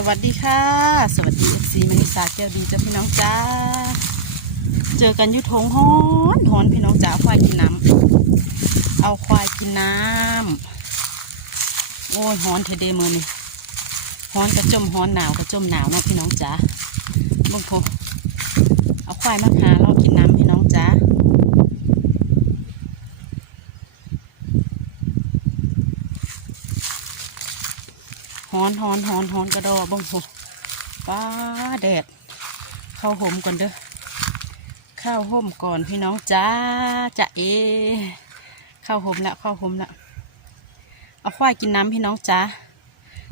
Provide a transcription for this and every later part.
สวัสดีค่ะ สวัสดีเอฟซีมณิสาแก้วดีจ้าพี่น้องจ้า เจอกันยุทงฮ้อนฮ้อนพี่น้องจ้าควายกินน้ำเอาควายกินน้ำโอ้ยฮ้อนเทเดมือนี่ฮ้อนกระจมฮ้อนหนาวกระจมหนาวเนาะพี่น้องจ้าบิ่งพเอาควายมาหาเรากินน้ำพี่น้องจ้า ฮ้อนฮ้อนฮ้อนฮ้อนกระดอบ้งโหป้าแดด เข้าห่มก่อนเด้อข้าวห่มก่อนพี่น้องจ้าจะเอข้าวห่มละข้าวห่มละเอาควายกินน้ำพี่น้องจ้า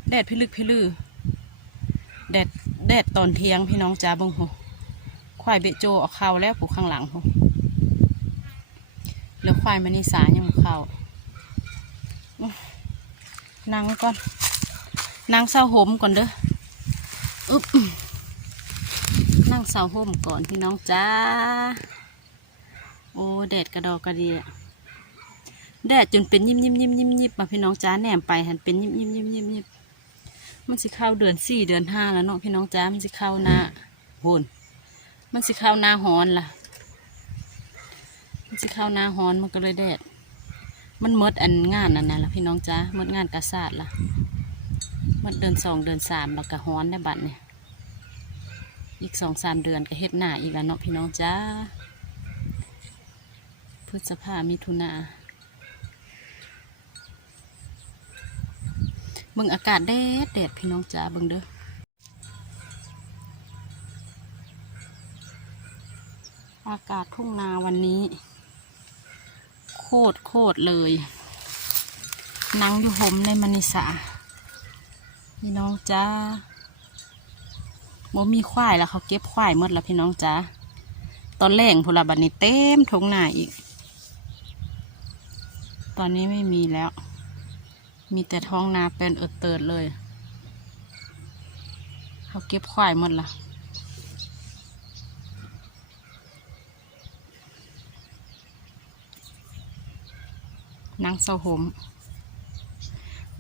แดดพิลึกพิลือแดดแดดตอนเที่ยงพี่น้องจ้าบ้งโหควายเบโจเอาเข้าแล้วปลูกข้างหลังโหแล้วควายมันนิสายังเข้าอื้อนั่งก่อน นั่งเศร้าห่มก่อนเด้ออึ๊บนั่งเศร้าห่มก่อนพี่น้องจ้า โอ้แดดกระดอกกระเดียแดดจนเป็นยิบยิบยิบยิบยิบมาพี่น้องจ้าแหนมไปหันเป็นยิบยิบยิบยิบยิบมันสิเข้าเดือนสี่เดือนห้าแล้วเนาะพี่น้องจ้ามันสิเข้าหน้าโหนมันสิเข้าหน้าฮ้อนล่ะ มันสิเข้าหน้าฮ้อนมันก็เลยแดด มันมดอันงานนั่นน่ะล่ะพี่น้องจ้ามดงานกระสาดล่ะ มันเดือนสองเดือนสามแล้วก็ฮ้อนได้บัดเนี่ยอีกสองสามเดือนก็เฮ็ดหน้าอีกแล้วเนาะพี่น้องจ้าพฤษภามิถุนาเบิ่งอากาศแดดแดดพี่น้องจ้าเบิ่งเด้ออากาศทุ่งนาวันนี้ โคตรโคตรเลยนั่งอยู่ห่มในมณิสา พี่น้องจ้าบ่มีควายแล้วเขาเก็บควายหมดแล้วพี่น้องจ้าตอนแรกพลบัดนี้เต็มทงหน้าอีก ตอนนี้ไม่มีแล้ว มีแต่ท้องนาเป็นเอิดเติดเลย เขาเก็บควายหมดละนางเสาหม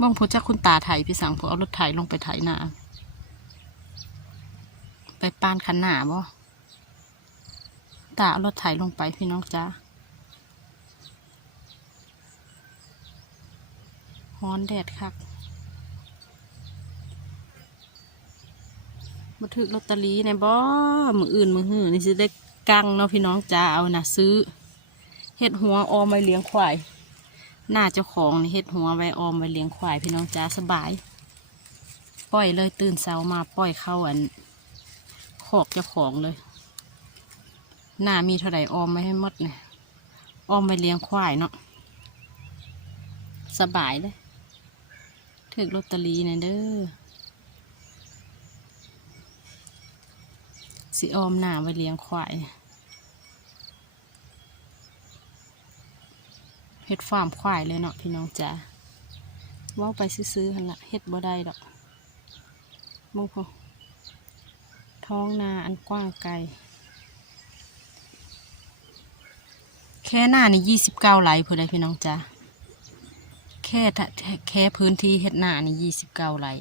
มองพระเจ้าคุณตาไถพี่สังผมเอารถไถลงไปไถนาไปปานขันหนาบ่ตาเอารถไถลงไปพี่น้องจ้าฮ้อนแดดคักมาถึกลอตเตอรี่ในบ่มืออื่นมือหือนี่สิได้กังเนาะพี่น้องจ้าเอานะซื้อเห็ดหัวออมไว้เลี้ยงควาย หน้าเจ้าของนี่เฮ็ดหัวไว้ออมไว้เลี้ยงควายพี่น้องจ้าสบาย ปล่อยเลยตื่นเช้ามาปล่อยเข้าอันขอกเจ้าของเลย หน้ามีเท่าไหร่ออมไว้ให้หมดเนี่ยออมไว้เลี้ยงควายเนาะสบายเลยถึกลอตเตอรี่นะเด้อสิออมหน้าไว้เลี้ยงควาย เฮ็ดฟาร์มควายเลยเนาะพี่น้องจ๋าเว้าไปซื้อๆหันละเฮ็ดบ่ได้ดอกมงพอท้องนาอันกว้างไกล แค่หน้านี่ยี่สิบเก้าไร่เพื่อได้พี่น้องจ๋าแค่ทะแค่พื้นที่เฮ็ดหน้านี่ยี่สิบเก้าไร่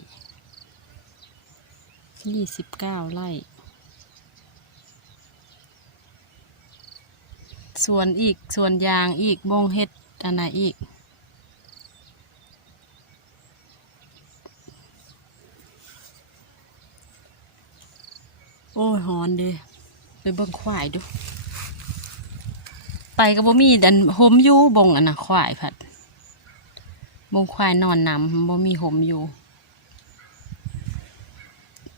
ยี่สิบเก้าไร่ ส่วนอีกส่วนยางอีกบงเฮ็ด อันไหนอีก โอ้ยหอนเด้ไปเบิ่งควายดู ไปก็บ่มีดันหมอยู่บงอันน่ะควายผัดบงควายนอนนำบ่มีหมอยู่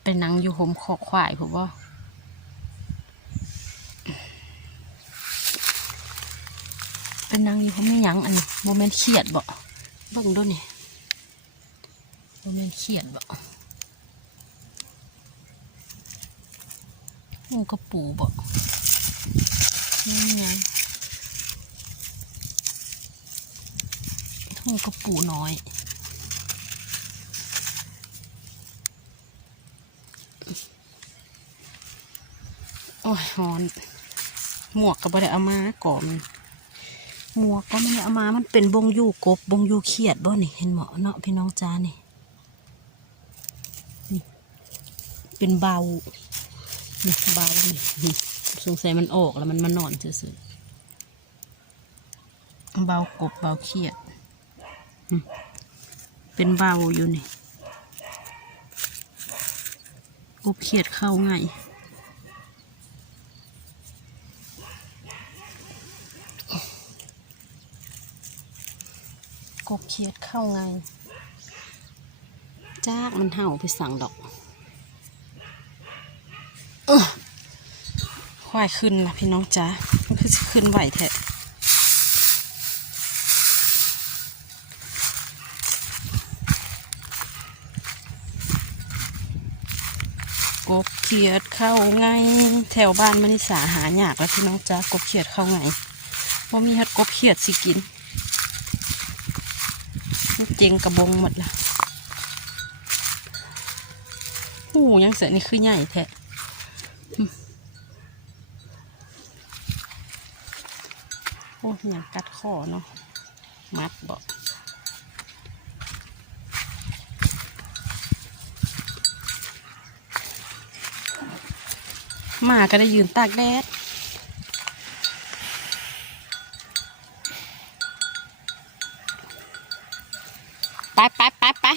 ไปนั่งอยู่หมขอกควายผมว่า เป็นนางอยู่เขาไม่ยั้งอันนี้โมเมนเขียดบ่เบิ่งด้วยนี่โมเมนเขียดบ่โอ้กระปูบ่นี่ไงทุ่งกระปูน้อยโอ้ยหอน หมวกก็บ่ได้เอามาก่อน หมวกก็ไม่ได้เอามา มันเป็นบงยูกบบงยูเขียดบ่นี่เห็นเหมาะเนาะพี่น้องจ้านี่นี่เป็นเบานี่เบานี่สงสัยมันออกแล้วมันมานอนซื่อเบากบเบาเครียดเป็นเบาอยู่นี่กบเครียดเข้าง่าย กบเคียดเข้าไง จากมันเห่าไปสั่งดอกควายขึ้นละพี่น้องจ้ามันคือขึ้นไหวแท้กบเขียดเข้าไง แถวบ้านมนิสาหายากแล้วพี่น้องจ้ากบเขียดเข้าไงพอมีฮัดกบเขียดสิกิน เจงกระบงหมดละหูยังเสียนี่คือใหญ่แท้โอ้ยอย่างกัดคอเนาะ มัดบอกมาก็ได้ยืนตากแดด ไปไปไปไป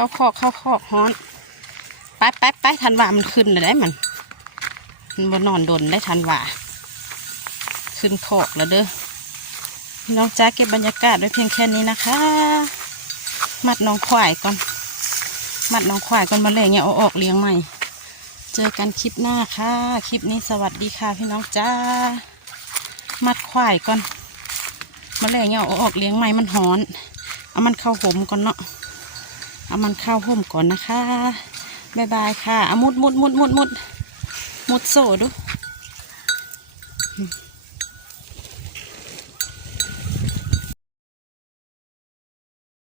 เข้าคอกเข้าคอกฮ้อนไปไปไปทันว่ามันขึ้นเลยได้มัน มันบนนอนดนได้ทันว่าขึ้นคอกแล้วเด้อพี่น้องจ้าเก็บบรรยากาศไว้เพียงแค่นี้นะคะ มัดน้องควายก่อน มัดน้องควายก่อนมาเลยเนี่ยเอาออกเลี้ยงใหม่ เจอกันคลิปหน้าค่ะ คลิปนี้สวัสดีค่ะพี่น้องจ้า มัดควายก่อนมาเลยเนี่ยเอาออกเลี้ยงใหม่มันหอน เอามันเข้าห่มก่อนเนาะ เอามันเข้าห่มก่อนนะคะ บ๊ายบายค่ะเอามุดมุดมุดมุดมุดมุดโซ่ดู